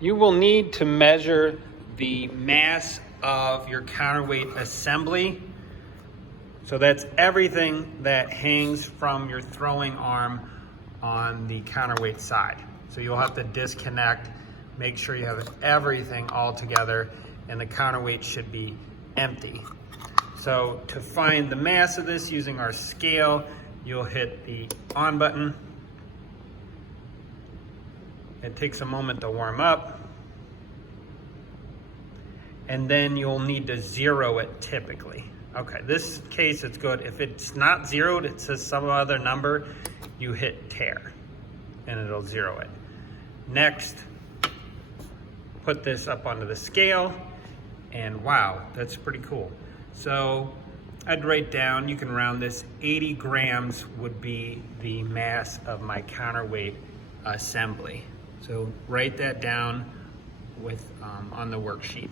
You will need to measure the mass of your counterweight assembly. So that's everything that hangs from your throwing arm on the counterweight side. So you'll have to disconnect, make sure you have everything all together, and the counterweight should be empty. So to find the mass of this using our scale, you'll hit the on button. It takes a moment to warm up. And then you'll need to zero it typically. Okay, this case it's good. If it's not zeroed, it says some other number, you hit tear and it'll zero it. Next, put this up onto the scale, and wow, that's pretty cool. So I'd write down, you can round this, 80 grams would be the mass of my counterweight assembly. So write that down with on the worksheet.